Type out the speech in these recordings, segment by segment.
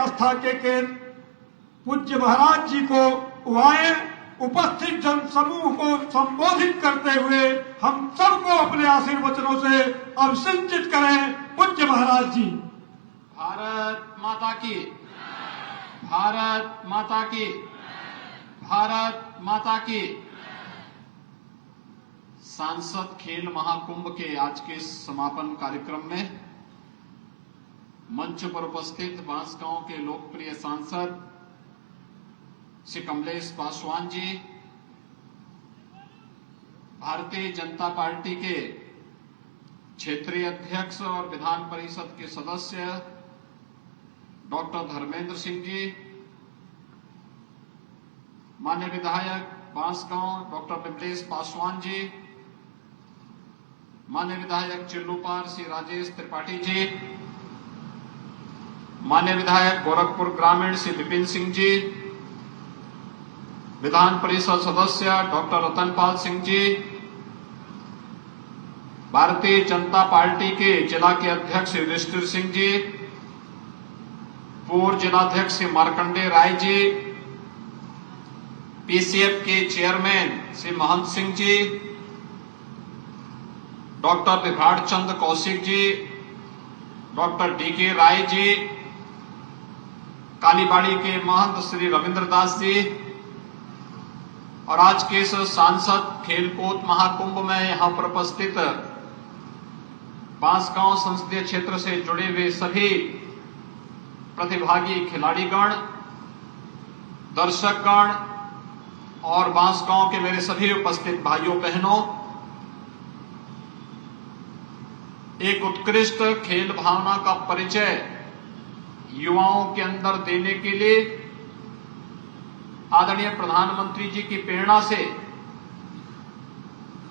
आस्था के केंद्र पूज्य महाराज जी को वहां उपस्थित जन समूह को संबोधित करते हुए हम सबको अपने आशीर्वचनों से अभिषिंचित करें। पूज्य महाराज जी। भारत माता की, भारत माता की, भारत माता की। सांसद खेल महाकुंभ के आज के समापन कार्यक्रम में मंच पर उपस्थित बांसगांव के लोकप्रिय सांसद श्री कमलेश पासवान जी, भारतीय जनता पार्टी के क्षेत्रीय अध्यक्ष और विधान परिषद के सदस्य डॉक्टर धर्मेंद्र सिंह जी, माननीय विधायक बांसगांव डॉक्टर विमलेश पासवान जी, माननीय विधायक चिल्लूपार श्री राजेश त्रिपाठी जी, माननीय विधायक गोरखपुर ग्रामीण श्री विपिन सिंह जी, विधान परिषद सदस्य डॉक्टर रतनपाल सिंह जी, भारतीय जनता पार्टी के जिला के अध्यक्ष युधिष्ठिर सिंह जी, पूर्व जिलाध्यक्ष श्री मार्कंडेय राय जी, पीसीएफ के चेयरमैन श्री महंत सिंह जी, डॉक्टर विभाड़ चंद कौशिक जी, डॉक्टर डीके राय जी, कालीबाड़ी के महंत श्री रविंद्र दास जी और आज के इस सांसद खेलकूद महाकुंभ में यहां पर उपस्थित बांसगांव संसदीय क्षेत्र से जुड़े हुए सभी प्रतिभागी खिलाड़ीगण, दर्शकगण और बांसगांव के मेरे सभी उपस्थित भाइयों बहनों, एक उत्कृष्ट खेल भावना का परिचय युवाओं के अंदर देने के लिए आदरणीय प्रधानमंत्री जी की प्रेरणा से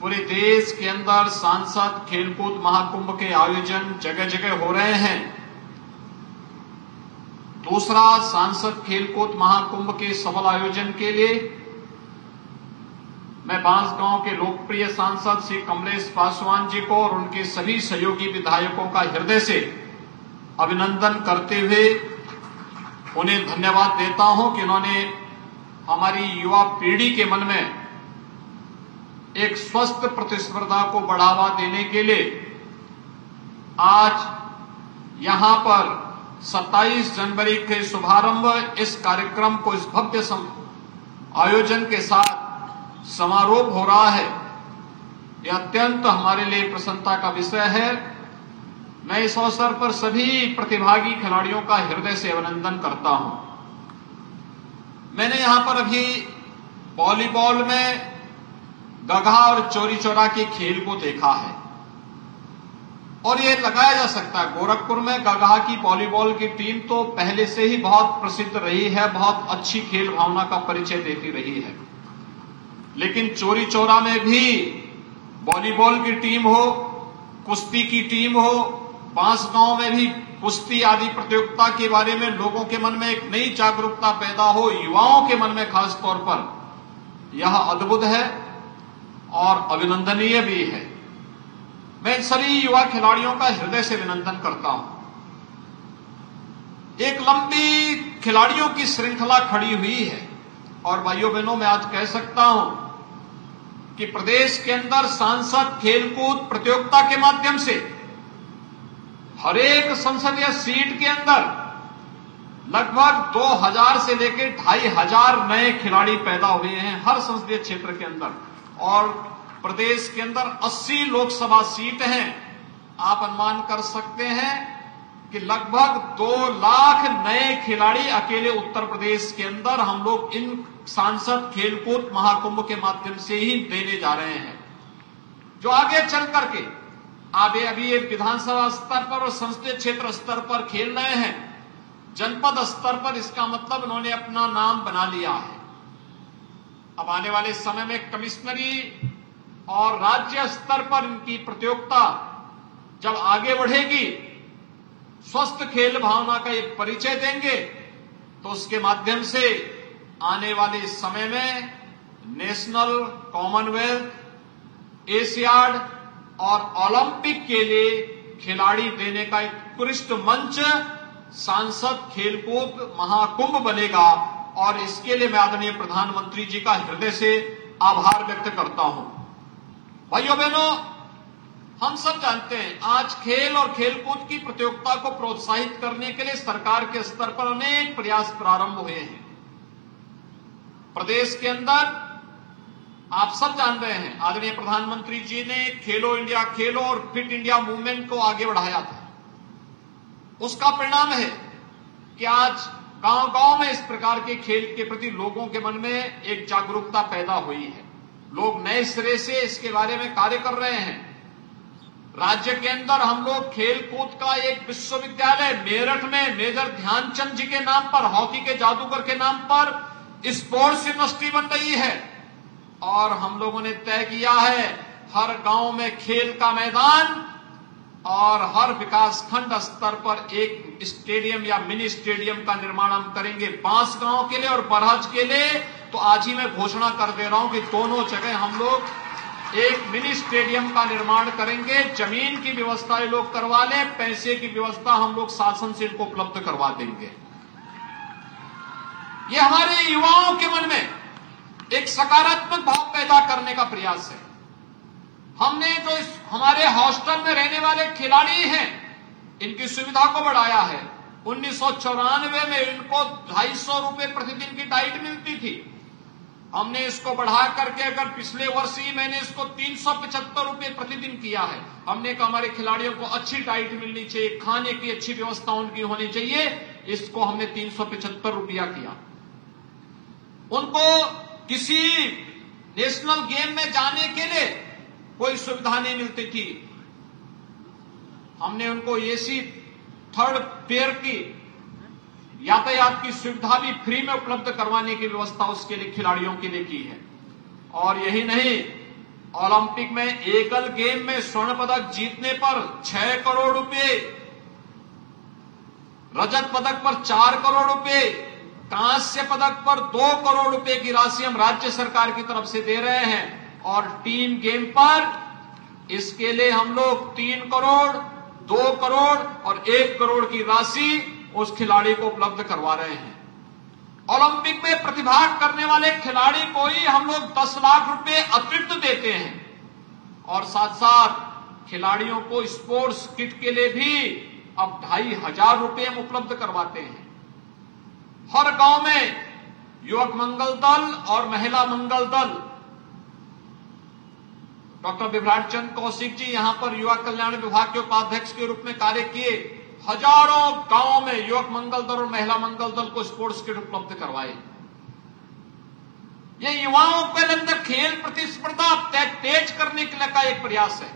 पूरे देश के अंदर सांसद खेलकूद महाकुंभ के आयोजन जगह जगह हो रहे हैं। दूसरा, सांसद खेलकूद महाकुंभ के सफल आयोजन के लिए मैं बांसगांव के लोकप्रिय सांसद श्री कमलेश पासवान जी को और उनके सभी सहयोगी विधायकों का हृदय से अभिनंदन करते हुए उन्हें धन्यवाद देता हूं कि उन्होंने हमारी युवा पीढ़ी के मन में एक स्वस्थ प्रतिस्पर्धा को बढ़ावा देने के लिए आज यहां पर 27 जनवरी के शुभारंभ इस कार्यक्रम को इस भव्य आयोजन के साथ समारोह हो रहा है। यह अत्यंत हमारे लिए प्रसन्नता का विषय है। मैं इस अवसर पर सभी प्रतिभागी खिलाड़ियों का हृदय से अभिनंदन करता हूं। मैंने यहां पर अभी वॉलीबॉल में गगहा और चौरी चौरा के खेल को देखा है और ये लगाया जा सकता है, गोरखपुर में गगहा की वॉलीबॉल की टीम तो पहले से ही बहुत प्रसिद्ध रही है, बहुत अच्छी खेल भावना का परिचय देती रही है। लेकिन चौरी चौरा में भी वॉलीबॉल की टीम हो, कुश्ती की टीम हो, बांसगांव में भी कुश्ती आदि प्रतियोगिता के बारे में लोगों के मन में एक नई जागरूकता पैदा हो, युवाओं के मन में खास तौर पर, यह अद्भुत है और अभिनंदनीय भी है। मैं इन सभी युवा खिलाड़ियों का हृदय से अभिनंदन करता हूं। एक लंबी खिलाड़ियों की श्रृंखला खड़ी हुई है और भाइयों बहनों, मैं आज कह सकता हूं कि प्रदेश के अंदर सांसद खेलकूद प्रतियोगिता के माध्यम से हर एक संसदीय सीट के अंदर लगभग 2000 से लेकर 2500 नए खिलाड़ी पैदा हुए हैं हर संसदीय क्षेत्र के अंदर और प्रदेश के अंदर 80 लोकसभा सीट हैं। आप अनुमान कर सकते हैं कि लगभग 2 लाख नए खिलाड़ी अकेले उत्तर प्रदेश के अंदर हम लोग इन सांसद खेलकूद महाकुंभ के माध्यम से ही देने जा रहे हैं, जो आगे चल करके अभी एक विधानसभा स्तर पर और संसदीय क्षेत्र स्तर पर खेल रहे हैं। जनपद स्तर पर इसका मतलब उन्होंने अपना नाम बना लिया है। अब आने वाले समय में कमिश्नरी और राज्य स्तर पर इनकी प्रतियोगिता जब आगे बढ़ेगी, स्वस्थ खेल भावना का एक परिचय देंगे, तो उसके माध्यम से आने वाले समय में नेशनल, कॉमनवेल्थ, एशियाड और ओलंपिक के लिए खिलाड़ी देने का एक उत्कृष्ट मंच सांसद खेलकूद महाकुंभ बनेगा और इसके लिए मैं आदरणीय प्रधानमंत्री जी का हृदय से आभार व्यक्त करता हूं। भाइयों बहनों, हम सब जानते हैं आज खेल और खेलकूद की प्रतियोगिता को प्रोत्साहित करने के लिए सरकार के स्तर पर अनेक प्रयास प्रारंभ हुए हैं। प्रदेश के अंदर आप सब जान रहे हैं आदरणीय प्रधानमंत्री जी ने खेलो इंडिया खेलो और फिट इंडिया मूवमेंट को आगे बढ़ाया था। उसका परिणाम है कि आज गांव-गांव में इस प्रकार के खेल के प्रति लोगों के मन में एक जागरूकता पैदा हुई है। लोग नए सिरे से इसके बारे में कार्य कर रहे हैं। राज्य के अंदर हम लोग खेल कूद का एक विश्वविद्यालय मेरठ में मेजर ध्यानचंद जी के नाम पर, हॉकी के जादूगर के नाम पर स्पोर्ट्स यूनिवर्सिटी बन रही है और हम लोगों ने तय किया है हर गांव में खेल का मैदान और हर विकास खंड स्तर पर एक स्टेडियम या मिनी स्टेडियम का निर्माण हम करेंगे। बांसगांव के लिए और बरहज के लिए तो आज ही मैं घोषणा कर दे रहा हूं कि दोनों जगह हम लोग एक मिनी स्टेडियम का निर्माण करेंगे। जमीन की व्यवस्था ये लोग करवा लें, पैसे की व्यवस्था हम लोग शासन से इनको उपलब्ध करवा देंगे। ये हमारे युवाओं के मन में एक सकारात्मक भाव पैदा करने का प्रयास है। हमने जो हमारे हॉस्टल में रहने वाले खिलाड़ी हैं इनकी सुविधा को बढ़ाया है। 1994 में इनको 250 रुपए प्रतिदिन की डाइट मिलती थी। हमने इसको बढ़ा करके अगर पिछले वर्ष ही मैंने इसको 375 रुपए प्रतिदिन किया है। हमने कहा हमारे खिलाड़ियों को अच्छी डाइट मिलनी चाहिए, खाने की अच्छी व्यवस्था उनकी होनी चाहिए। इसको हमने 375 रुपया किया। उनको किसी नेशनल गेम में जाने के लिए कोई सुविधा नहीं मिलती थी। हमने उनको एसी थर्ड पेयर की यातायात की सुविधा भी फ्री में उपलब्ध करवाने की व्यवस्था उसके लिए खिलाड़ियों के लिए की है। और यही नहीं, ओलंपिक में एकल गेम में स्वर्ण पदक जीतने पर 6 करोड़ रुपए, रजत पदक पर 4 करोड़ रुपए, कांस्य पदक पर 2 करोड़ रुपए की राशि हम राज्य सरकार की तरफ से दे रहे हैं। और टीम गेम पर इसके लिए हम लोग 3 करोड़, 2 करोड़ और 1 करोड़ की राशि उस खिलाड़ी को उपलब्ध करवा रहे हैं। ओलंपिक में प्रतिभाग करने वाले खिलाड़ी को ही हम लोग 10 लाख रुपए अतिरिक्त देते हैं और साथ साथ खिलाड़ियों को स्पोर्ट्स किट के लिए भी अब 2,500 रुपए हम उपलब्ध करवाते हैं। हर गांव में युवक मंगल दल और महिला मंगल दल, डॉक्टर विभ्राट चंद्र कौशिक जी यहां पर युवा कल्याण विभाग के उपाध्यक्ष के रूप में कार्य किए। हजारों गांवों में युवक मंगल दल और महिला मंगल दल को स्पोर्ट्स किट उपलब्ध करवाए। ये युवाओं के अंदर खेल प्रतिस्पर्धा तेज करने के लिए का एक प्रयास है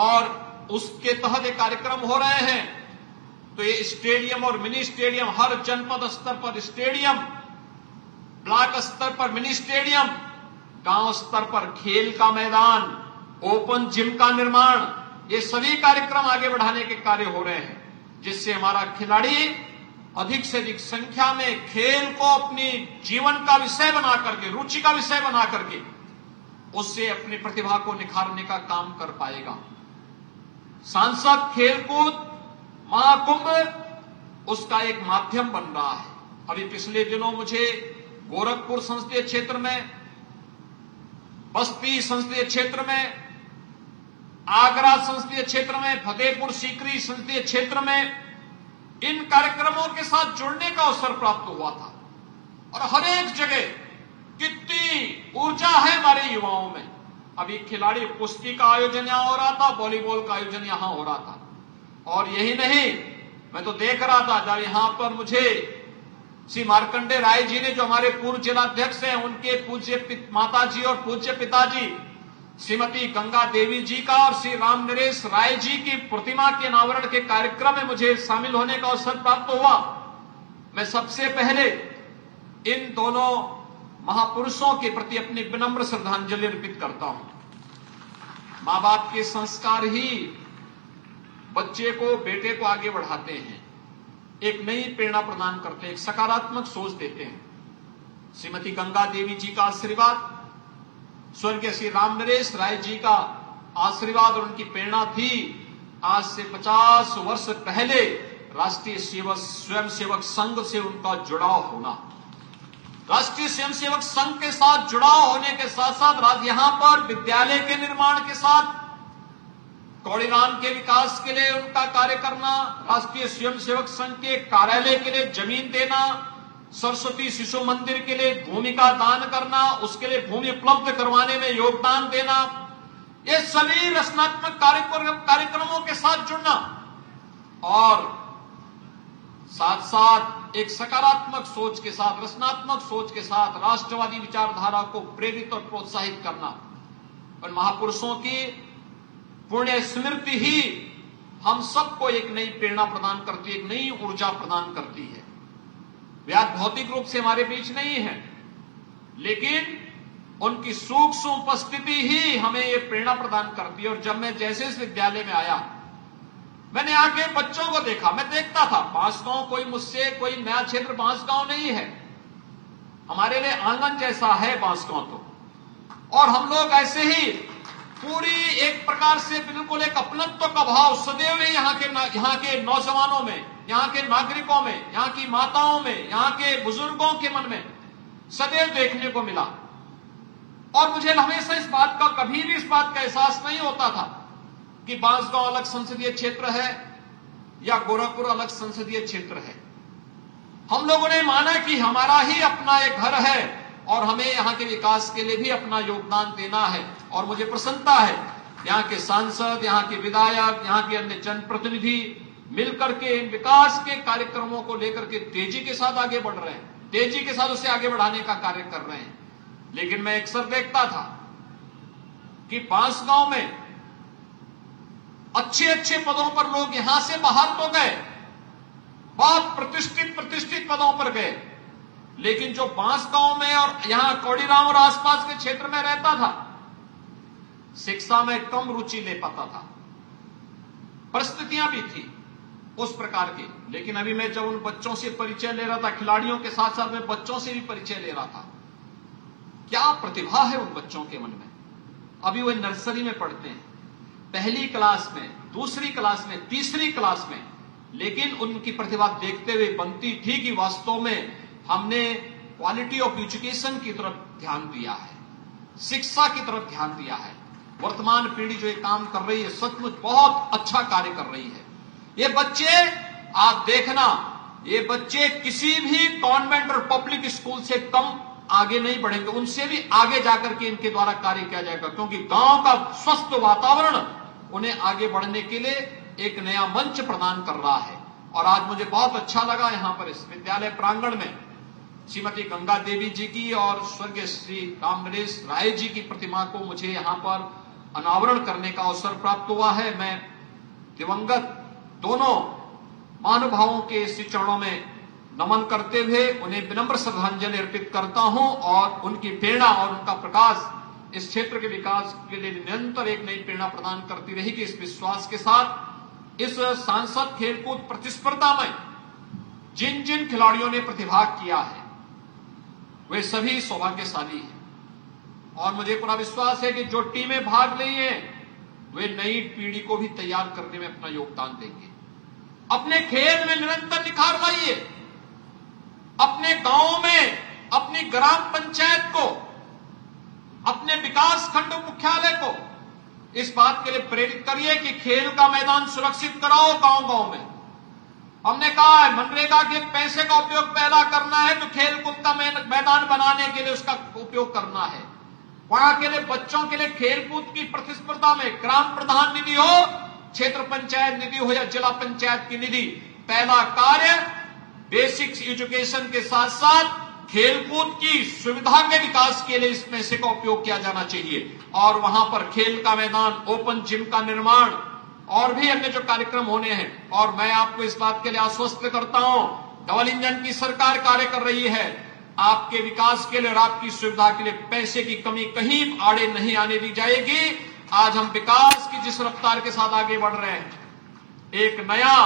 और उसके तहत एक कार्यक्रम हो रहे हैं। तो ये स्टेडियम और मिनी स्टेडियम, हर जनपद स्तर पर स्टेडियम, ब्लॉक स्तर पर मिनी स्टेडियम, गांव स्तर पर खेल का मैदान, ओपन जिम का निर्माण, ये सभी कार्यक्रम आगे बढ़ाने के कार्य हो रहे हैं जिससे हमारा खिलाड़ी अधिक से अधिक संख्या में खेल को अपनी जीवन का विषय बना करके, रुचि का विषय बना करके उससे अपनी प्रतिभा को निखारने का काम कर पाएगा। सांसद खेलकूद महाकुंभ उसका एक माध्यम बन रहा है। अभी पिछले दिनों मुझे गोरखपुर संसदीय क्षेत्र में, बस्ती संसदीय क्षेत्र में, आगरा संसदीय क्षेत्र में, फतेहपुर सीकरी संसदीय क्षेत्र में इन कार्यक्रमों के साथ जुड़ने का अवसर प्राप्त हुआ था। और हर एक जगह कितनी ऊर्जा है हमारे युवाओं में। अभी खिलाड़ी कुश्ती का आयोजन यहां हो रहा था, वॉलीबॉल का आयोजन यहां हो रहा था। और यही नहीं, मैं तो देख रहा था जब यहां पर मुझे श्री मार्कंडे राय जी ने, जो हमारे पूर्व जिलाध्यक्ष हैं, उनके पूज्य माता जी और पूज्य पिताजी श्रीमती गंगा देवी जी का और श्री राम नरेश राय जी की प्रतिमा के अनावरण के कार्यक्रम में मुझे शामिल होने का अवसर प्राप्त हुआ। मैं सबसे पहले इन दोनों महापुरुषों के प्रति अपनी विनम्र श्रद्धांजलि अर्पित करता हूं। मां बाप के संस्कार ही बच्चे को, बेटे को आगे बढ़ाते हैं, एक नई प्रेरणा प्रदान करते हैं, एक सकारात्मक सोच देते हैं। श्रीमती गंगा देवी जी का आशीर्वाद, स्वर्गीय श्री राम नरेश राय जी का आशीर्वाद और उनकी प्रेरणा थी। आज से 50 वर्ष पहले राष्ट्रीय स्वयंसेवक संघ से उनका जुड़ाव होना, राष्ट्रीय स्वयंसेवक संघ के साथ जुड़ाव होने के साथ साथ यहां पर विद्यालय के निर्माण के साथ कौड़ीराम के विकास के लिए उनका कार्य करना, राष्ट्रीय स्वयंसेवक संघ के कार्यालय के लिए जमीन देना, सरस्वती शिशु मंदिर के लिए भूमि का दान करना, उसके लिए भूमि उपलब्ध करवाने में योगदान देना, ये सभी रचनात्मक कार्यक्रमों के साथ जुड़ना और साथ साथ एक सकारात्मक सोच के साथ, रचनात्मक सोच के साथ राष्ट्रवादी विचारधारा को प्रेरित और प्रोत्साहित करना। और महापुरुषों की पुण्य स्मृति ही हम सबको एक नई प्रेरणा प्रदान करती है, एक नई ऊर्जा प्रदान करती है। वे आज भौतिक रूप से हमारे बीच नहीं है, लेकिन उनकी सूक्ष्म उपस्थिति ही हमें ये प्रेरणा प्रदान करती है। और जब मैं जैसे इस विद्यालय में आया, मैंने आके बच्चों को देखा, मैं देखता था बांसगांव कोई मुझसे कोई नया क्षेत्र बांसगांव नहीं है, हमारे लिए आंगन जैसा है बांसगांव तो। और हम लोग ऐसे ही पूरी एक प्रकार से बिल्कुल एक अपनत्व का भाव सदैव ही यहाँ के नौजवानों में, यहाँ के नागरिकों में, यहाँ की माताओं में, यहाँ के बुजुर्गों के मन में सदैव देखने को मिला। और मुझे हमेशा इस बात का, कभी भी इस बात का एहसास नहीं होता था कि बांसगांव अलग संसदीय क्षेत्र है या गोरखपुर अलग संसदीय क्षेत्र है। हम लोगों ने माना कि हमारा ही अपना एक घर है और हमें यहाँ के विकास के लिए भी अपना योगदान देना है। और मुझे प्रसन्नता है यहाँ के सांसद, यहाँ के विधायक, यहाँ के अन्य जनप्रतिनिधि मिलकर के इन विकास के कार्यक्रमों को लेकर के तेजी के साथ आगे बढ़ रहे हैं, तेजी के साथ उसे आगे बढ़ाने का कार्य कर रहे हैं। लेकिन मैं अक्सर देखता था कि बांसगांव में अच्छे अच्छे पदों पर लोग यहां से बाहर तो गए, बहुत प्रतिष्ठित पदों पर गए, लेकिन जो बांसगांव में और यहां कौड़ीराम और आसपास के क्षेत्र में रहता था, शिक्षा में कम रुचि ले पाता था। परिस्थितियां भी थी उस प्रकार की। लेकिन अभी मैं जब उन बच्चों से परिचय ले रहा था, खिलाड़ियों के साथ साथ मैं बच्चों से भी परिचय ले रहा था, क्या प्रतिभा है उन बच्चों के मन में। अभी वो नर्सरी में पढ़ते हैं, पहली क्लास में, दूसरी क्लास में, तीसरी क्लास में, लेकिन उनकी प्रतिभा देखते हुए बनती थी कि वास्तव में हमने क्वालिटी ऑफ एजुकेशन की तरफ ध्यान दिया है, शिक्षा की तरफ ध्यान दिया है। वर्तमान पीढ़ी जो ये काम कर रही है, सचमुच बहुत अच्छा कार्य कर रही है। ये बच्चे, आप देखना, ये बच्चे किसी भी कॉन्वेंट और पब्लिक स्कूल से कम आगे नहीं बढ़ेंगे, उनसे भी आगे जाकर के इनके द्वारा कार्य किया जाएगा, क्योंकि गांव का स्वस्थ वातावरण उन्हें आगे बढ़ने के लिए एक नया मंच प्रदान कर रहा है। और आज मुझे बहुत अच्छा लगा यहाँ पर इस विद्यालय प्रांगण में श्रीमती गंगा देवी जी की और स्वर्गीय श्री राम नरेश राय जी की प्रतिमा को मुझे यहाँ पर अनावरण करने का अवसर प्राप्त हुआ है। मैं दिवंगत दोनों महानुभावों के श्री चरणों में नमन करते हुए उन्हें विनम्र श्रद्धांजलि अर्पित करता हूं और उनकी प्रेरणा और उनका प्रकाश इस क्षेत्र के विकास के लिए निरंतर एक नई प्रेरणा प्रदान करती रहेगी। इस विश्वास के साथ इस सांसद खेलकूद प्रतिस्पर्धा में जिन जिन खिलाड़ियों ने प्रतिभाग किया है वे सभी सौभाग्यशाली हैं और मुझे पूरा विश्वास है कि जो टीमें भाग रही हैं वे नई पीढ़ी को भी तैयार करने में अपना योगदान देंगे। अपने खेल में निरंतर निखार लाइए, अपने गांव में, अपनी ग्राम पंचायत को, अपने विकास खंड मुख्यालय को इस बात के लिए प्रेरित करिए कि खेल का मैदान सुरक्षित कराओ गांव गांव में। हमने कहा है मनरेगा के पैसे का उपयोग पहला करना है तो खेल कूद का मैदान बनाने के लिए उसका उपयोग करना है। वहां के लिए बच्चों के लिए खेल कूद की प्रतिस्पर्धा में ग्राम प्रधान निधि हो, क्षेत्र पंचायत निधि हो या जिला पंचायत की निधि, पहला कार्य बेसिक एजुकेशन के साथ साथ खेलकूद की सुविधा के विकास के लिए इस पैसे का उपयोग किया जाना चाहिए। और वहां पर खेल का मैदान, ओपन जिम का निर्माण और भी अन्य जो कार्यक्रम होने हैं। और मैं आपको इस बात के लिए आश्वस्त करता हूं, डबल इंजन की सरकार कार्य कर रही है। आपके विकास के लिए और आपकी सुविधा के लिए पैसे की कमी कहीं आड़े नहीं आने दी जाएगी। आज हम विकास की जिस रफ्तार के साथ आगे बढ़ रहे हैं, एक नया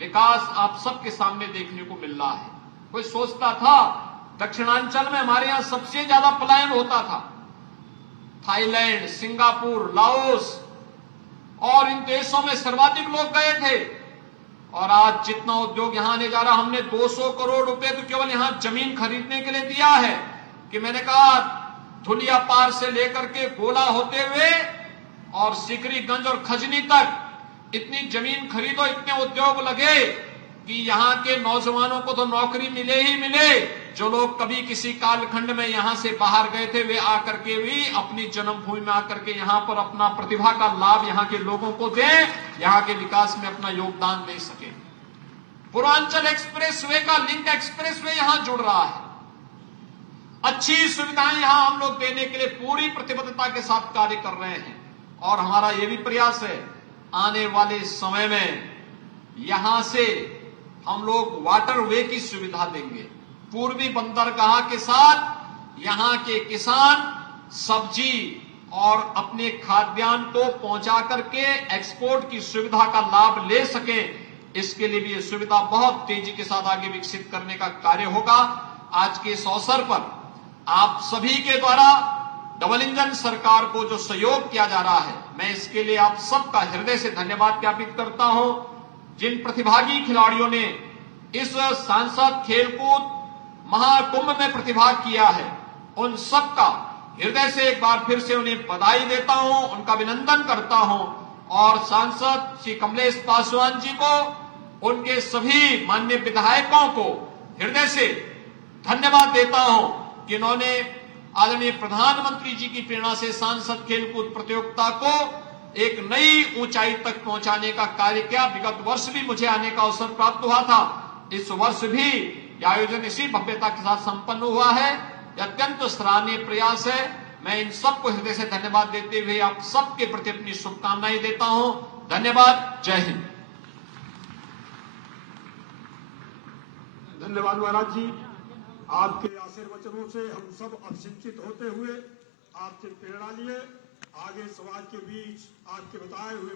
विकास आप सबके सामने देखने को मिल रहा है। कोई सोचता था दक्षिणांचल में हमारे यहां सबसे ज्यादा पलायन होता था, थाईलैंड, सिंगापुर, लाओस और इन देशों में सर्वाधिक लोग गए थे और आज जितना उद्योग यहां आने जा रहा, हमने 200 करोड़ रुपए तो केवल यहां जमीन खरीदने के लिए दिया है कि मैंने कहा धुलिया पार से लेकर के गोला होते हुए और सिकरीगंज और खजनी तक इतनी जमीन खरीदो, इतने उद्योग लगे कि यहां के नौजवानों को तो नौकरी मिले ही मिले। जो लोग कभी किसी कालखंड में यहां से बाहर गए थे, वे आकर के भी अपनी जन्मभूमि में आकर के यहां पर अपना प्रतिभा का लाभ यहां के लोगों को दें, यहां के विकास में अपना योगदान दे सके। पूर्वांचल एक्सप्रेसवे का लिंक एक्सप्रेसवे यहां जुड़ रहा है। अच्छी सुविधाएं यहां हम लोग देने के लिए पूरी प्रतिबद्धता के साथ कार्य कर रहे हैं और हमारा यह भी प्रयास है आने वाले समय में यहां से हम लोग वाटरवे की सुविधा देंगे। पूर्वी बंदरगाह के साथ यहां के किसान सब्जी और अपने खाद्यान्न को पहुंचा करके एक्सपोर्ट की सुविधा का लाभ ले सके, इसके लिए भी यह सुविधा बहुत तेजी के साथ आगे विकसित करने का कार्य होगा। आज के इस अवसर पर आप सभी के द्वारा डबल इंजन सरकार को जो सहयोग किया जा रहा है, मैं इसके लिए आप सबका हृदय से धन्यवाद ज्ञापित करता हूं। जिन प्रतिभागी खिलाड़ियों ने इस सांसद खेलकूद महाकुंभ में प्रतिभाग किया है, उन सबका हृदय से एक बार फिर से उन्हें बधाई देता हूं, उनका अभिनंदन करता हूं और सांसद श्री कमलेश पासवान जी को, उनके सभी माननीय विधायकों को हृदय से धन्यवाद देता हूं कि इन्होंने आदरणीय प्रधानमंत्री जी की प्रेरणा से सांसद खेलकूद प्रतियोगिता को एक नई ऊंचाई तक पहुंचाने का कार्य किया। विगत वर्ष भी मुझे आने का अवसर प्राप्त हुआ था, इस वर्ष भी यह आयोजन इसी भव्यता के साथ संपन्न हुआ है। यह अत्यंत सराहनीय प्रयास है। मैं इन सबको हृदय से धन्यवाद देते हुए आप सबके प्रति अपनी शुभकामनाएं देता हूं। धन्यवाद। जय हिंद। धन्यवाद महाराज जी। आपके आशीर्वचनों से हम सब अभिसिंचित होते हुए आपसे प्रेरणा लिए आगे समाज के बीच आपके बताए हुए